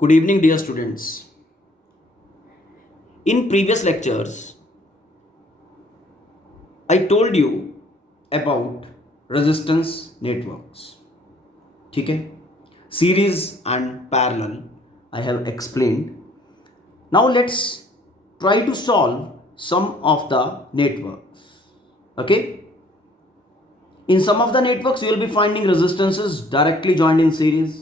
Good evening, dear students. In previous lectures, I told you about resistance networks. ठीक है? Series and parallel I have explained. Now let's try to solve some of the networks. Okay? In some of the networks, you will be finding resistances directly joined in series.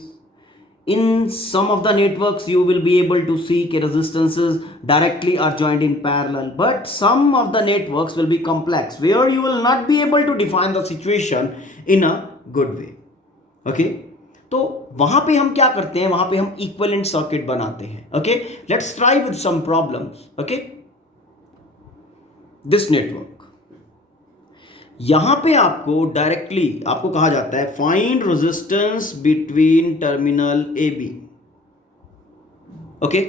In some of the networks, you will be able to see कि resistances directly are joined in parallel. But some of the networks will be complex, where you will not be able to define the situation in a good way. Okay? तो वहां पे हम क्या करते हैं, वहां पे हम इक्विवेलेंट सर्किट बनाते हैं. Okay, let's try with some problems. Okay, this network, यहां पे आपको डायरेक्टली आपको कहा जाता है find resistance between terminal A B. Okay,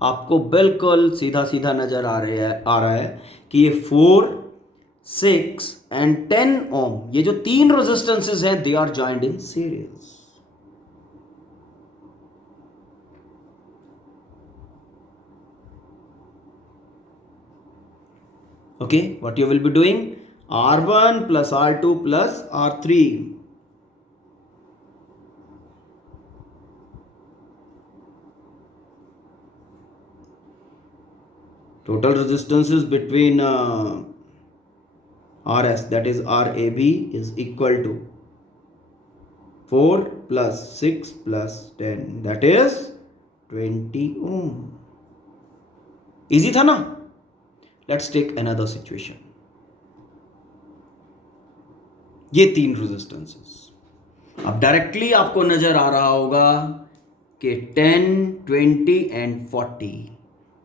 आपको बिल्कुल सीधा सीधा नजर आ रहा है कि ये 4, 6 एंड 10 ओम, ये जो तीन रेजिस्टेंसेस हैं, they are joined in series. Okay, what you will be doing, R1 plus R2 plus R3. Total resistances between RS, that is RAB, is equal to 4 plus 6 plus 10, that is 20 ohm. Easy था ना? Let's take another situation. ये तीन resistances, अब directly आपको नजर आ रहा होगा कि 10, 20 एंड 40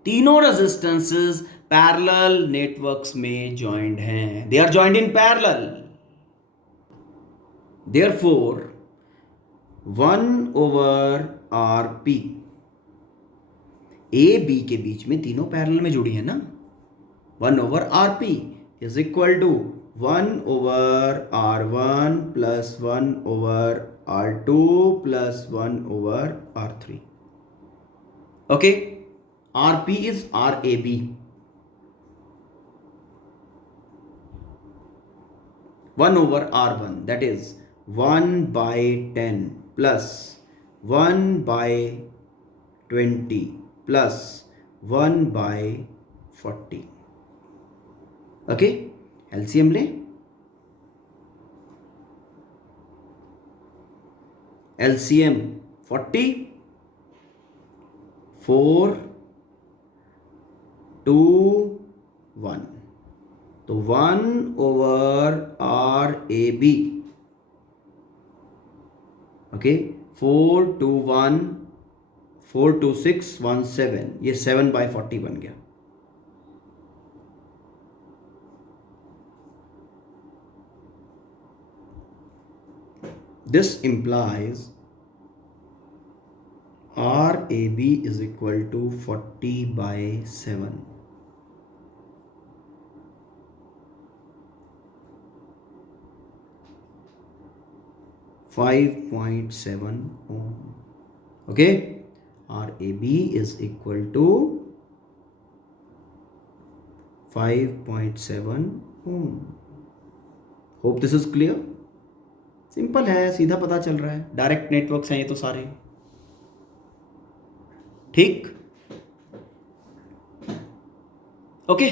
तीनों रेजिस्टेंसेस पैरेलल नेटवर्क्स में जॉइंड हैं. They are joined in parallel. Therefore 1/RP, A B के बीच में तीनों पैरेलल में जुड़ी है ना. 1/RP is equal to 1/R1 plus 1/R2 plus 1/R3. Okay, RP is RAB. 1/R1, that is 1/10 plus 1/20 plus 1/40. Okay, LCM ले. LCM 40, 4, 2, 1. तो 1/RAB. Okay, 4 to 1, 4 to 6, 1, 7. ये 7/40 बन गया. This implies RAB is equal to 40/7. 5.7 ohm. Okay, RAB is equal to 5.7 ohm. Hope this is clear. Simple है, सीधा पता चल रहा है. डायरेक्ट नेटवर्क्स हैं ये तो सारे. ठीक. Okay,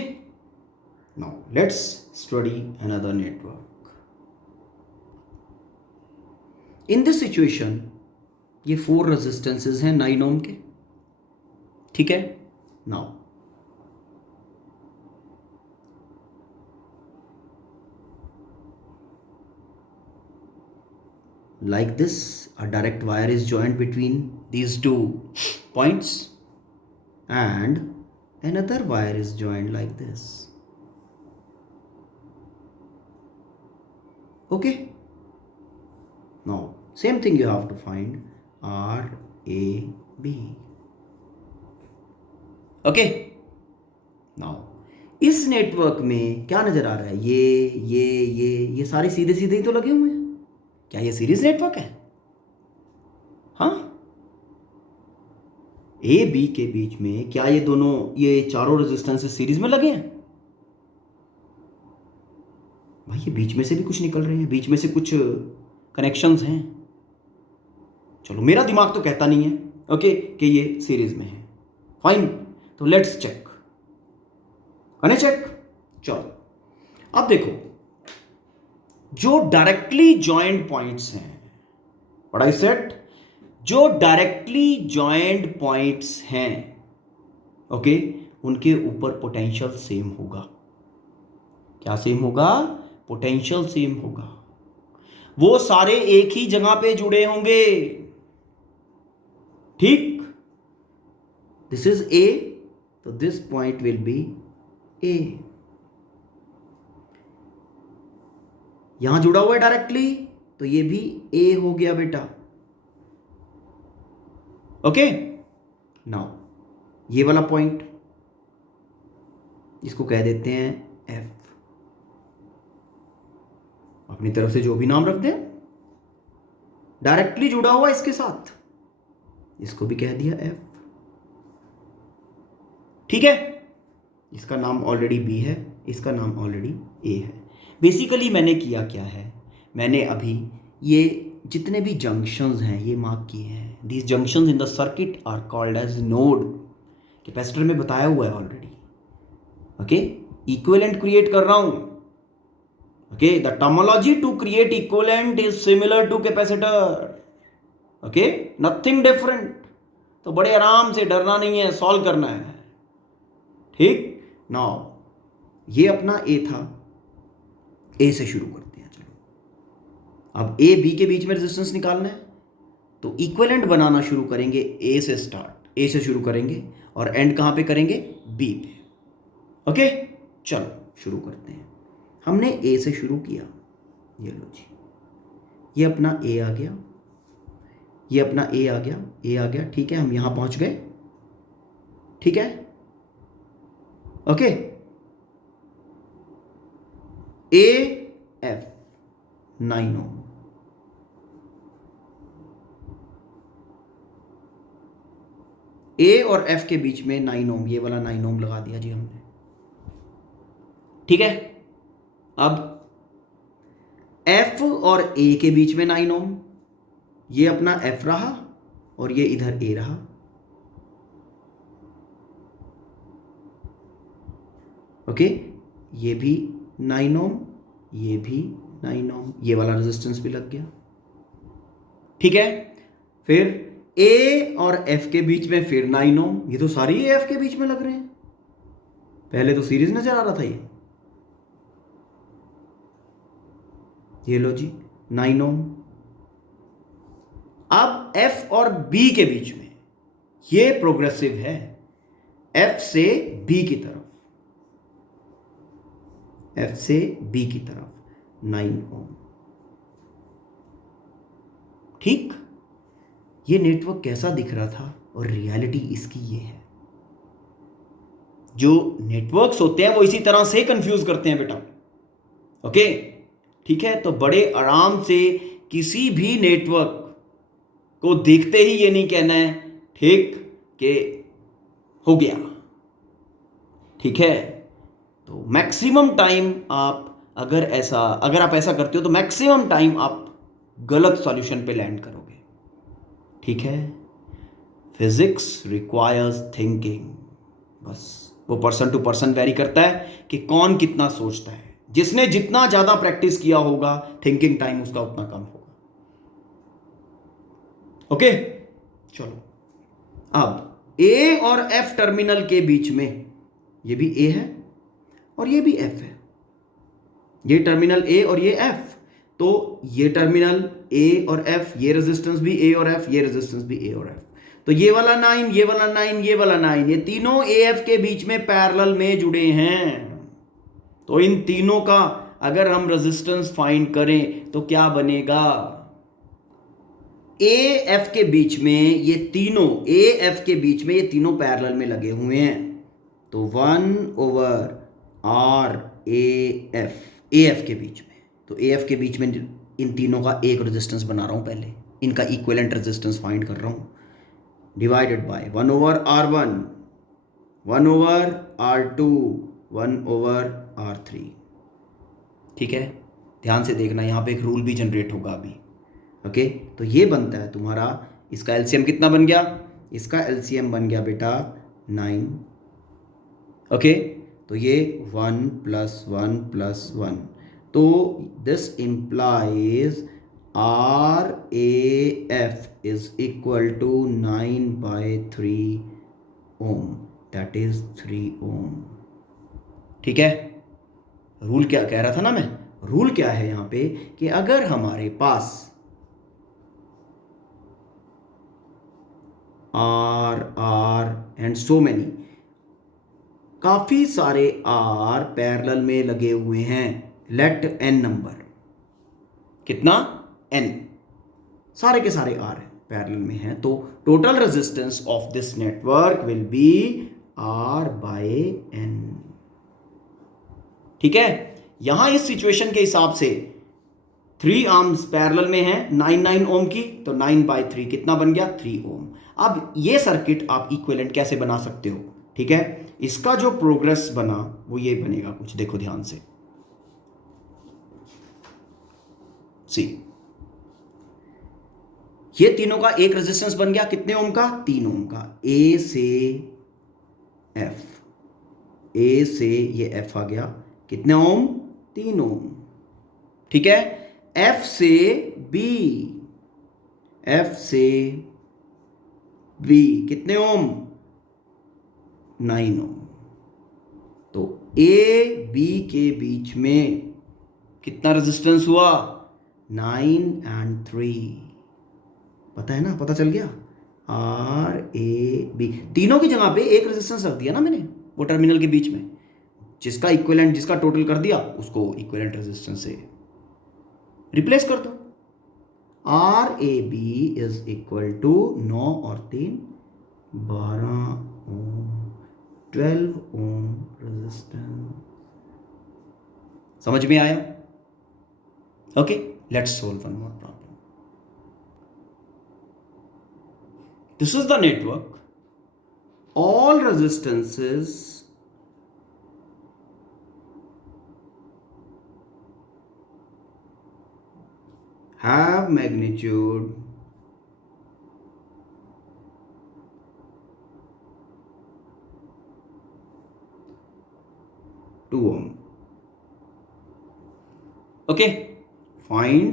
now let's study another network. In this situation ये 4 रेजिस्टेंसेस हैं 9 ओम के. ठीक है. Now like this, a direct wire is joined between these two points and another wire is joined like this. Okay, now same thing, you have to find RAB. Okay, now इस network में क्या नजर आ रहा है, ये सारे सीधे सीधे ही तो लगे हुए हैं. क्या ये सीरीज नेटवर्क है? हाँ, ए बी के बीच में क्या ये दोनों, ये चारों रेजिस्टेंसेस सीरीज में लगे हैं? भाई ये बीच में से भी कुछ निकल रहे हैं, बीच में से कुछ कनेक्शंस हैं। चलो मेरा दिमाग तो कहता नहीं है ओके कि ये सीरीज में है। फाइन, तो लेट्स चेक, करें चेक। चलो अब देखो, जो डायरेक्टली जॉइंट पॉइंट्स हैं, व्हाट आई सेड, जो डायरेक्टली जॉइंट पॉइंट्स हैं ओके, उनके ऊपर पोटेंशियल सेम होगा। क्या सेम होगा? पोटेंशियल सेम होगा। वो सारे एक ही जगह पे जुड़े होंगे, ठीक? दिस इज ए, तो दिस पॉइंट विल बी ए। यहां जुड़ा हुआ है डायरेक्टली, तो ये भी ए हो गया बेटा। ओके, नाउ ये वाला पॉइंट, इसको कह देते हैं एफ। अपनी तरफ से जो भी नाम रख दें, डायरेक्टली जुड़ा हुआ इसके साथ, इसको भी कह दिया एफ। ठीक है, इसका नाम ऑलरेडी बी है, इसका नाम ऑलरेडी ए है। बेसिकली मैंने किया क्या है, मैंने अभी ये जितने भी जंक्शंस हैं ये मार्क किए हैं। These junctions in the circuit are called as node. Capacitor में बताया हुआ है ऑलरेडी। ओके, इक्विवेलेंट क्रिएट कर रहा हूं। Okay, the terminology to create equivalent is similar to capacitor. Okay, nothing different. तो बड़े आराम से, डरना नहीं है, सॉल्व करना है। ठीक, नाउ ये अपना ए था, ए से शुरू करते हैं। चलो अब ए बी के बीच में रेजिस्टेंस निकालना है, तो इक्विवेलेंट बनाना शुरू करेंगे ए से स्टार्ट, ए से शुरू करेंगे और एंड कहां पे करेंगे? बी पे। ओके, चलो शुरू करते हैं। हमने ए से शुरू किया, ये लो जी, ये अपना ए आ गया, ये अपना ए आ गया, ए आ गया। ठीक है, हम यहां पहुंच गए। ठीक है, ओके, ए एफ 9 ओम, ए और एफ के बीच में 9 ओम, ये वाला 9 ओम लगा दिया जी हमने। ठीक है, अब एफ और ए के बीच में 9 ओम, ये अपना एफ रहा और ये इधर ए रहा। ओके, ये भी 9 ओम, ये भी 9 ओम, ये वाला रेजिस्टेंस भी लग गया। ठीक है, फिर ए और एफ के बीच में फिर 9 ओम, ये तो सारी ए एफ के बीच में लग रहे हैं। पहले तो सीरीज नजर आ रहा था ये लो जी 9 ओम। अब एफ और बी के बीच में ये प्रोग्रेसिव है, एफ से बी की तरफ, एफ से बी की तरफ 9 ओम। ठीक, ये नेटवर्क कैसा दिख रहा था और रियलिटी इसकी ये है। जो नेटवर्क्स होते हैं वो इसी तरह से कंफ्यूज करते हैं बेटा। ओके, ठीक है, तो बड़े आराम से किसी भी नेटवर्क को देखते ही ये नहीं कहना है ठीक कि हो गया। ठीक है, तो मैक्सिमम टाइम आप अगर आप ऐसा करते हो तो मैक्सिमम टाइम आप गलत सॉल्यूशन पे लैंड करोगे। ठीक है, फिजिक्स रिक्वायर्स थिंकिंग। बस वो पर्सन टू पर्सन वेरी करता है कि कौन कितना सोचता है। जिसने जितना ज्यादा प्रैक्टिस किया होगा, थिंकिंग टाइम उसका उतना कम होगा। ओके, चलो अब ए और एफ टर्मिनल के बीच में, ये भी ए है और ये भी एफ है, ये टर्मिनल ए और ये एफ, तो ये टर्मिनल ए और एफ, ये रेजिस्टेंस भी ए और एफ, ये रेजिस्टेंस भी ए और एफ, तो ये वाला 9, ये वाला 9, ये वाला 9, ये तीनों ए एफ के बीच में पैरेलल में जुड़े हैं। तो इन तीनों का अगर हम रेजिस्टेंस फाइंड करें तो क्या बनेगा? ए एफ के बीच में ये तीनों, ए एफ के बीच में ये तीनों पैरेलल में लगे हुए हैं, तो 1/r ए एफ के बीच में, तो ए एफ के बीच में इन तीनों का एक रेजिस्टेंस बना रहा हूं। पहले इनका इक्विवेलेंट रेजिस्टेंस फाइंड कर रहा हूं, divided by 1/R1, 1/R2, 1/R3। ठीक है, ध्यान से देखना, यहाँ पे एक रूल भी जनरेट होगा अभी। ओके, तो ये बनता है तुम्हारा, इसका एलसीएम कितना बन गया? इसका एलसीएम बन गया बेटा 9। ओके, तो ये 1 + 1 + 1, तो this implies RAF is equal to 9/3 ohm, that is 3 ohm. ठीक है, रूल क्या कह रहा था ना मैं? रूल क्या है यहाँ पे कि अगर हमारे पास R एंड सो मैनी, काफी सारे R पैरेलल में लगे हुए हैं, लेट n नंबर, कितना? n, सारे के सारे R पैरेलल में हैं, तो total resistance of this network will be R/n। ठीक है, यहां इस सिचुएशन के हिसाब से 3 आर्म्स पैरेलल में हैं 9 ओम की, तो 9/3 कितना बन गया? 3 ओम। अब ये सर्किट आप इक्विवेलेंट कैसे बना सकते हो? ठीक है, इसका जो प्रोग्रेस बना वो ये बनेगा कुछ, देखो ध्यान से। सी, ये तीनों का एक रेजिस्टेंस बन गया, कितने ओम का? 3 ओम का। ए से एफ, ए से ये एफ आ गया, कितने ओम? 3 ओम। ठीक है, एफ से बी, एफ से बी कितने ओम? 9 ओम। तो ए बी के बीच में कितना रेजिस्टेंस हुआ? 9 and 3। पता है ना, पता चल गया? RAB, तीनों की जगह पे एक रेजिस्टेंस रख दिया ना मैंने, वो टर्मिनल के बीच में, जिसका इक्विवेलेंट, जिसका टोटल कर दिया उसको इक्विवेलेंट रेजिस्टेंस से रिप्लेस कर दो। RAB इज इक्वल टू 9 और 3 12 ओम, 12 ओम रेजिस्टेंस। समझ में आया? Okay, let's solve one more problem. This is the network, all resistances have magnitude 2 ohm. Okay, find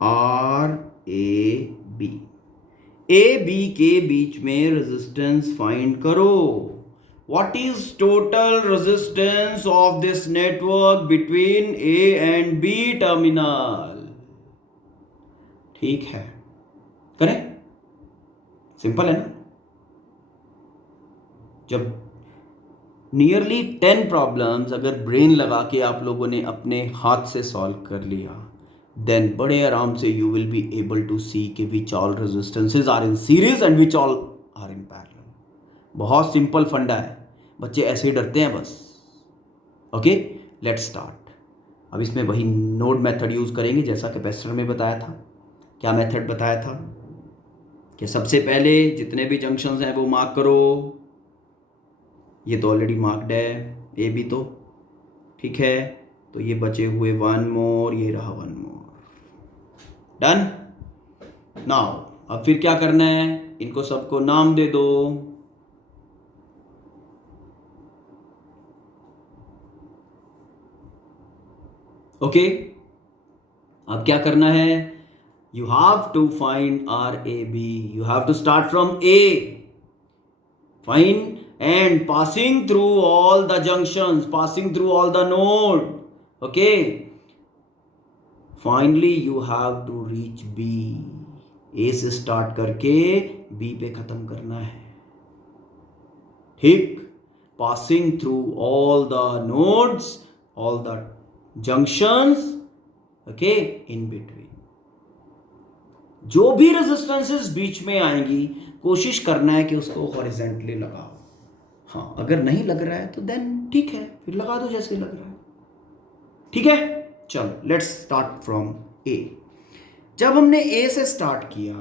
RAB, A B के बीच में रेजिस्टेंस फाइंड करो। What is total resistance of this network between A and B terminal? ठीक है, करें, simple है ना। जब नियरली 10 प्रॉब्लम्स अगर ब्रेन लगा के आप लोगों ने अपने हाथ से सॉल्व कर लिया, then बड़े आराम से you will be able to see कि which all resistances are in series and which all are in parallel। बहुत सिंपल फंडा है, बच्चे ऐसे ही डरते हैं बस। Okay, let's start. अब इसमें वही नोड मेथड यूज़ करेंगे जैसा कैपेसिटर में बताया था। क्या मेथड बताया था? कि सबसे पहले जितने भी जंक्शंस हैं वो मार्क करो। ये तो ऑलरेडी मार्क्ड है, ए बी तो ठीक है, तो ये बचे हुए 1 मोर, ये रहा 1 मोर। डन। नाउ अब फिर क्या करना है? इनको सबको नाम दे दो। ओके, अब क्या करना है? You have to find RAB, you have to start from A, find and passing through all the junctions, passing through all the node, okay, finally you have to reach B। A से start करके B पे खत्म करना है, ठीक? passing through all the nodes, all the junctions, okay, in between। जो भी resistances बीच में आएंगी कोशिश करना है कि उसको हॉरिजॉन्टली लगाओ। हाँ, अगर नहीं लग रहा है तो देन ठीक है, फिर लगा दो जैसे लग रहा है। ठीक है, चलो लेट्स स्टार्ट फ्रॉम ए। जब हमने ए से स्टार्ट किया,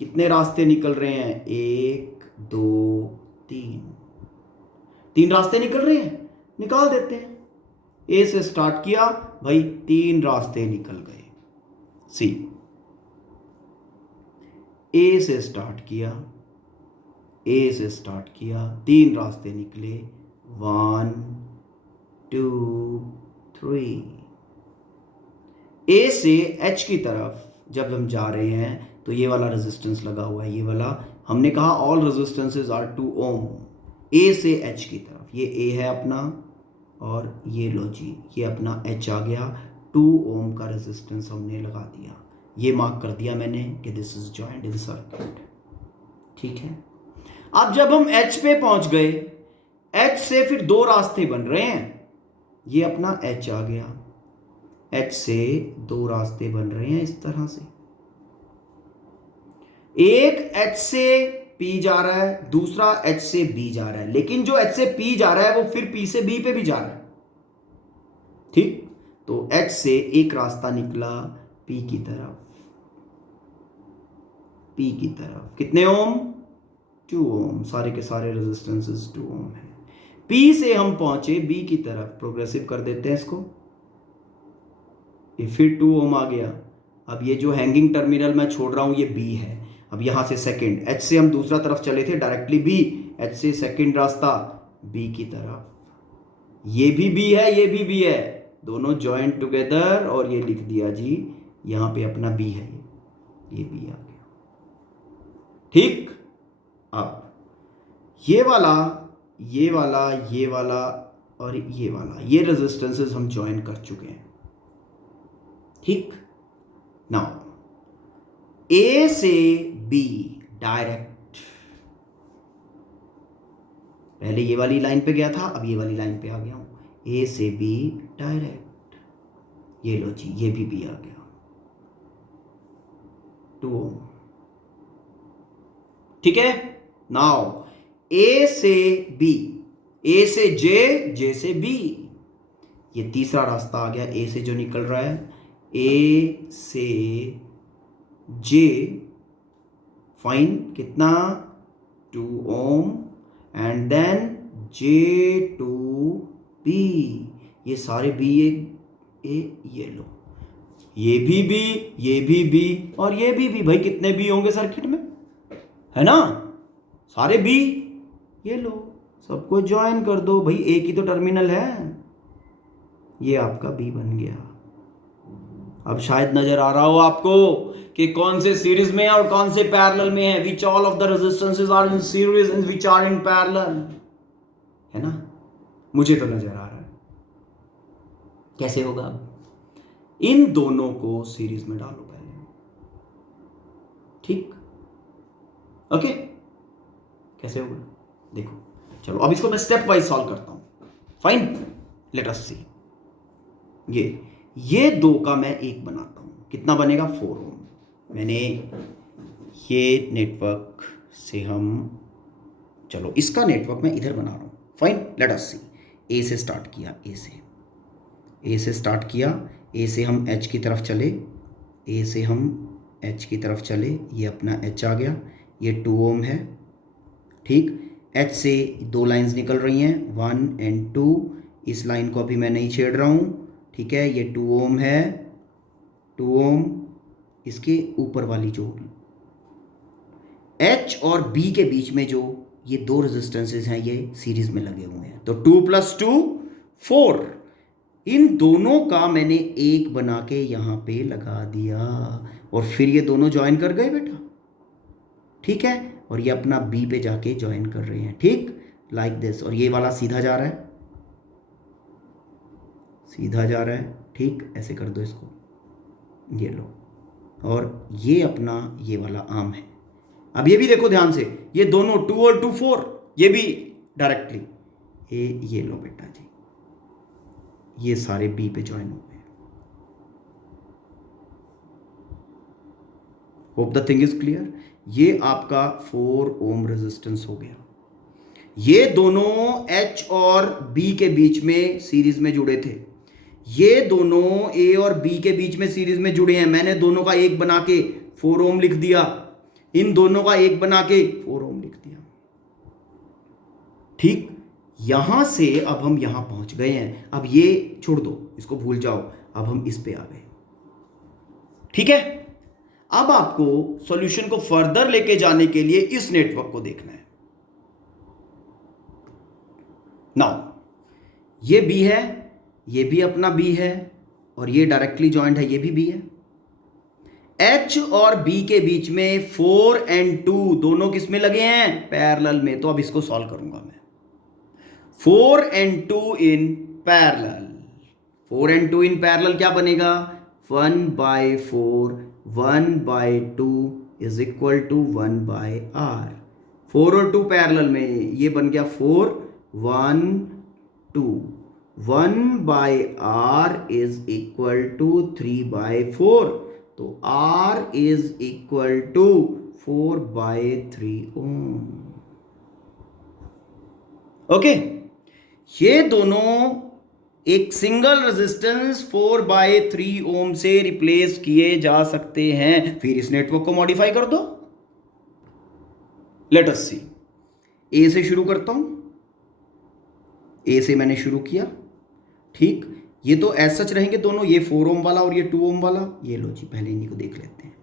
कितने रास्ते निकल रहे हैं? 1 2 3, 3 रास्ते निकल रहे हैं, निकाल देते हैं। ए से स्टार्ट किया भाई, 3 रास्ते निकल गए। सी, ए से स्टार्ट किया, ए से स्टार्ट किया, 3 रास्ते निकले, 1 2 3। ए से एच की तरफ जब हम जा रहे हैं तो ये वाला रेजिस्टेंस लगा हुआ है, ये वाला। हमने कहा ऑल रेजिस्टेंसेस आर 2 ओम। ए से एच की तरफ, ये ए है अपना, और ये लो जी, ये अपना एच आ गया। 2 ओम का रेजिस्टेंस हमने लगा दिया, ये मार्क कर दिया मैंने कि this is joint in circuit. ठीक है, अब जब हम एच पे पहुंच गए, एच से फिर 2 रास्ते बन रहे हैं, ये अपना एच आ गया, एच से 2 रास्ते बन रहे हैं इस तरह से। एक एच से पी जा रहा है, दूसरा एच से बी जा रहा है, लेकिन जो एच से पी जा रहा है वो फिर पी से बी पे भी जा रहा है। ठीक, तो एच से एक रास्ता निकला पी की तरफ, पी की तरफ कितने ओम? 2 ओम। सारे के सारे रेजिस्टेंसेस 2 ओम है। पी से हम पहुंचे बी की तरफ, प्रोग्रेसिव कर देते हैं इसको, ये फिर 2 ओम आ गया। अब ये जो हैंगिंग टर्मिनल मैं छोड़ रहा हूं ये बी है। अब यहां से सेकंड, एच से हम दूसरा तरफ चले थे डायरेक्टली बी, एच से सेकंड रास्ता बी की तरफ, ये भी बी है, ये भी बी है, दोनों ज्वाइंट टुगेदर, और ये लिख दिया जी यहां पे अपना बी है, ये बी आ गया। ठीक, अब ये वाला, ये वाला, ये वाला और ये वाला, ये रेजिस्टेंसेस हम ज्वाइन कर चुके हैं। ठीक, नाउ ए से बी डायरेक्ट, पहले ये वाली लाइन पे गया था, अब ये वाली लाइन पे आ गया हूं। ए से बी डायरेक्ट, ये लो जी, ये भी बी आ गया, 2 ओम। ठीक है, नाउ ए से बी, ए से जे, जे से बी, ये तीसरा रास्ता आ गया ए से जो निकल रहा है, ए से जे, फाइन, कितना? 2 ohm, and then J to B, ये सारे बी, ये लो, ये भी बी, ये भी बी, और ये भी। भाई कितने बी होंगे सर्किट में, है ना? सारे बी, ये लो, सबको ज्वाइन कर दो भाई, एक ही तो टर्मिनल है, ये आपका बी बन गया। अब शायद नजर आ रहा हो आपको कि कौन से सीरीज में है और कौन से पैरेलल में है। Which all of the resistances are in series and which are in parallel, है ना? मुझे तो नजर आ रहा है। कैसे होगा? अब इन दोनों को सीरीज में डालो पहले, ठीक, ओके? कैसे होगा देखो, चलो अब इसको मैं स्टेप वाइज सॉल्व करता हूं। फाइन, लेट अस सी। ये 2 का मैं 1 बनाता हूं, कितना बनेगा? 4 ओम। मैंने ये नेटवर्क से हम, चलो इसका नेटवर्क मैं इधर बना रहा हूं। फाइन, लेट अस सी। ए से स्टार्ट किया, ए से स्टार्ट किया, ए से हम एच की तरफ चले, ए से हम एच की तरफ चले, ये अपना एच आ गया, ये 2 ओम है। ठीक, एच से 2 लाइंस निकल रही हैं, 1 एंड 2, इस लाइन को अभी मैं नहीं छेड़ रहा हूँ। ठीक है, ये 2 ओम है, 2 ओम, इसके ऊपर वाली जो एच और बी के बीच में जो ये 2 रेजिस्टेंसेस हैं, ये सीरीज में लगे हुए हैं, तो 2 + 2 4। इन दोनों का मैंने 1 बना के यहाँ पे लगा दिया, और फिर ये दोनों ज्वाइन कर गए बेटा। ठीक है, और ये अपना बी पे जाके ज्वाइन कर रहे हैं, ठीक, लाइक दिस। और ये वाला सीधा जा रहा है, सीधा जा रहा है, ठीक, ऐसे कर दो इसको, ये लो, और ये अपना ये वाला आर्म है। अब ये भी देखो ध्यान से, ये दोनों 2 और 2 4, ये भी डायरेक्टली, ये लो बेटा जी, ये सारे बी पे ज्वाइन हो गए। Hope the thing is clear. ये आपका 4 ओम रेजिस्टेंस हो गया। ये दोनों एच और बी के बीच में सीरीज में जुड़े थे, ये दोनों ए और बी के बीच में सीरीज में जुड़े हैं, मैंने दोनों का एक बना के 4 ओम लिख दिया, इन दोनों का एक बना के 4 ओम लिख दिया। ठीक, यहां से अब हम यहां पहुंच गए हैं। अब ये छोड़ दो, इसको भूल जाओ, अब हम इस पे आ गए। ठीक है, अब आपको सॉल्यूशन को फर्दर लेके जाने के लिए इस नेटवर्क को देखना है। नाउ ये बी है, ये भी अपना बी है, और ये डायरेक्टली जॉइंट है, ये भी बी है। एच और बी के बीच में 4 और 2 दोनों किस में लगे हैं? पैरेलल में। तो अब इसको सॉल्व करूंगा मैं। 4 और 2 इन पैरेलल, 4 और 2 इन पैरेलल क्या बनेगा? 1/4 1/2 इज इक्वल टू 1/r। 4 और 2 पैरेलल में ये बन गया 4 1 2, 1/r इज इक्वल टू 3/4, तो r is equal to 4/3 ohm. Okay, ये दोनों एक सिंगल रेजिस्टेंस 4/3 ओम से रिप्लेस किए जा सकते हैं। फिर इस नेटवर्क को मॉडिफाई कर दो। लेट अस सी, ए से शुरू करता हूं। ए से मैंने शुरू किया। ठीक, ये तो एज सच रहेंगे दोनों, ये 4 ओम वाला और ये 2 ओम वाला। ये लो जी, पहले इन्हीं को देख लेते हैं।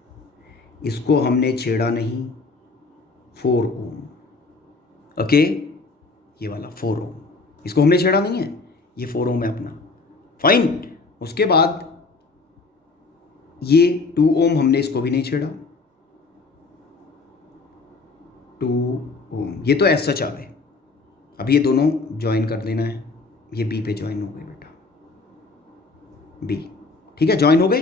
इसको हमने छेड़ा नहीं, 4 ओम। ओके, ये वाला 4 ओम, इसको हमने छेड़ा नहीं है, ये 4 ओम है अपना। फाइन। उसके बाद ये 2 ओम, हमने इसको भी नहीं छेड़ा, 2 ओम। ये तो एज सच आ गए। अब ये दोनों ज्वाइन कर देना है। ये बी पे ज्वाइन हो गए बेटा, बी। ठीक है, ज्वाइन हो गए।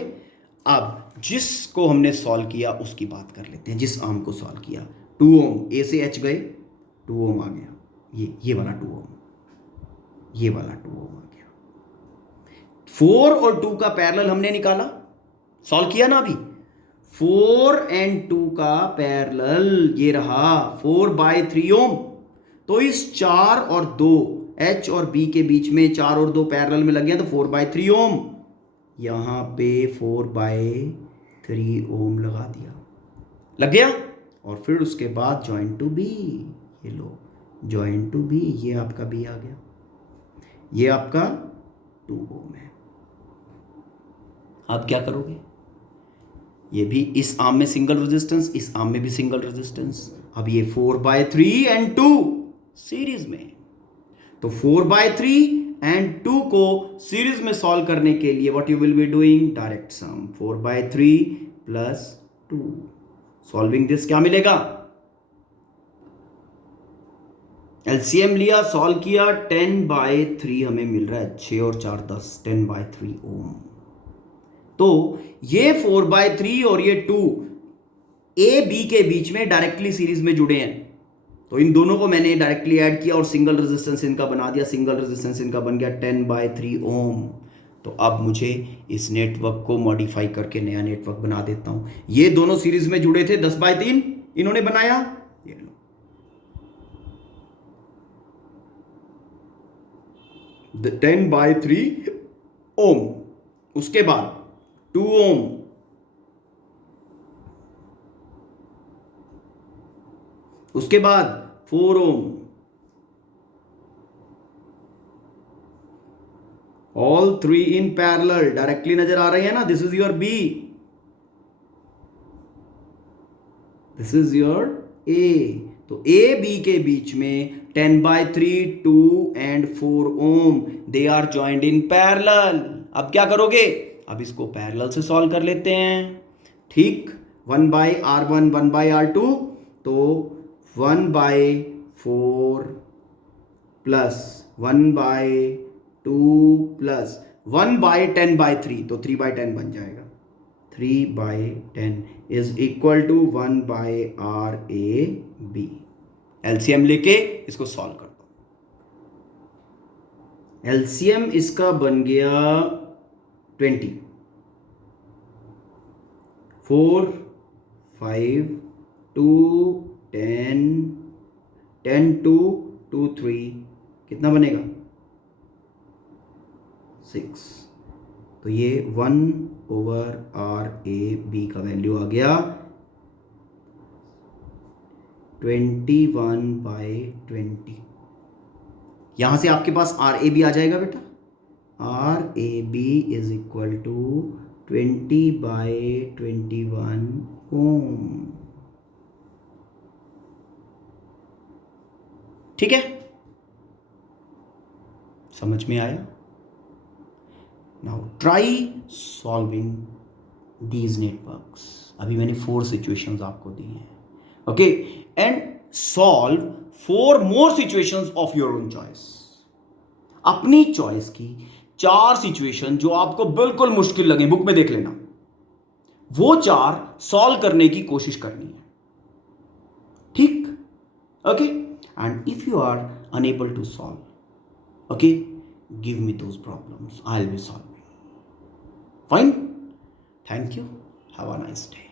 अब जिसको हमने सॉल्व किया उसकी बात कर लेते हैं, जिस आर्म को सॉल्व किया। 2 ओम, ए से एच गए, 2 ओम आ गया। ये वाला 2 ओम, ये वाला 2 ओम आ गया। 4 और 2 का पैरेलल हमने निकाला, सॉल्व किया ना अभी। 4 और 2 का पैरेलल ये रहा 4/3 ओम। तो इस 4 और 2, एच और बी के बीच में 4 और 2 पैरेलल में लग गया, तो 4/3 ओम। यहां पे 4/3 ओम लगा दिया, लग गया। और फिर उसके बाद ज्वाइन टू बी, ये लो ज्वाइन टू बी, ये आपका बी आ गया, ये आपका 2 ओम है। आप क्या करोगे? ये भी इस आर्म में सिंगल रेजिस्टेंस, इस आर्म में भी सिंगल रेजिस्टेंस। अब ये 4/3 और 2 सीरीज में, तो 4/3 और 2 को सीरीज में सॉल्व करने के लिए what you will be doing? Direct sum, 4/3 plus 2। Solving this क्या मिलेगा? एलसीएम लिया, सॉल्व किया, 10/3 हमें मिल रहा है। 6 और 4 10, 10/3 ओम। तो ये 4/3 और ये 2 ए बी के बीच में डायरेक्टली सीरीज में जुड़े हैं, तो इन दोनों को मैंने डायरेक्टली ऐड किया और सिंगल रेजिस्टेंस इनका बना दिया। सिंगल रेजिस्टेंस इनका बन गया 10/3 ओम। तो अब मुझे इस नेटवर्क को मॉडिफाई करके नया नेटवर्क बना देता हूं। ये दोनों सीरीज में जुड़े थे, 10/3 इन्होंने बनाया, ये लो 10/3 ओम। उसके बाद 2 ओम, उसके बाद 4 ohm, all 3 in parallel, directly नजर आ रहे हैं ना। This is your B, this is your A. तो ए बी के बीच में 10/3 2 और 4 ohm, they are joint in parallel. अब क्या करोगे? अब इसको पैरेलल से सॉल्व कर लेते हैं। ठीक, 1/r1 1/r2, तो 1/4 प्लस 1/2 प्लस 1/10/3, तो 3/10 बन जाएगा। 3/10 is equal to 1/RAB। LCM लेके इसको सॉल्व कर दो। एलसीएम इसका बन गया 20, 4 5 2 10 10 2 2 3, कितना बनेगा? 6। तो ये 1/RAB का वैल्यू आ गया 21/20। यहां से आपके पास RAB आ जाएगा बेटा, RAB इज इक्वल टू 20/21 ओम। ठीक है, समझ में आया? Now try solving these networks. अभी मैंने 4 सिचुएशंस आपको दी हैं, okay, and solve 4 more situations of your own choice. अपनी चॉइस की 4 सिचुएशन जो आपको बिल्कुल मुश्किल लगे, बुक में देख लेना, वो 4 सॉल्व करने की कोशिश करनी है। ठीक, okay, and if you are unable to solve, okay, give me those problems, I'll be solving. Fine, thank you, have a nice day.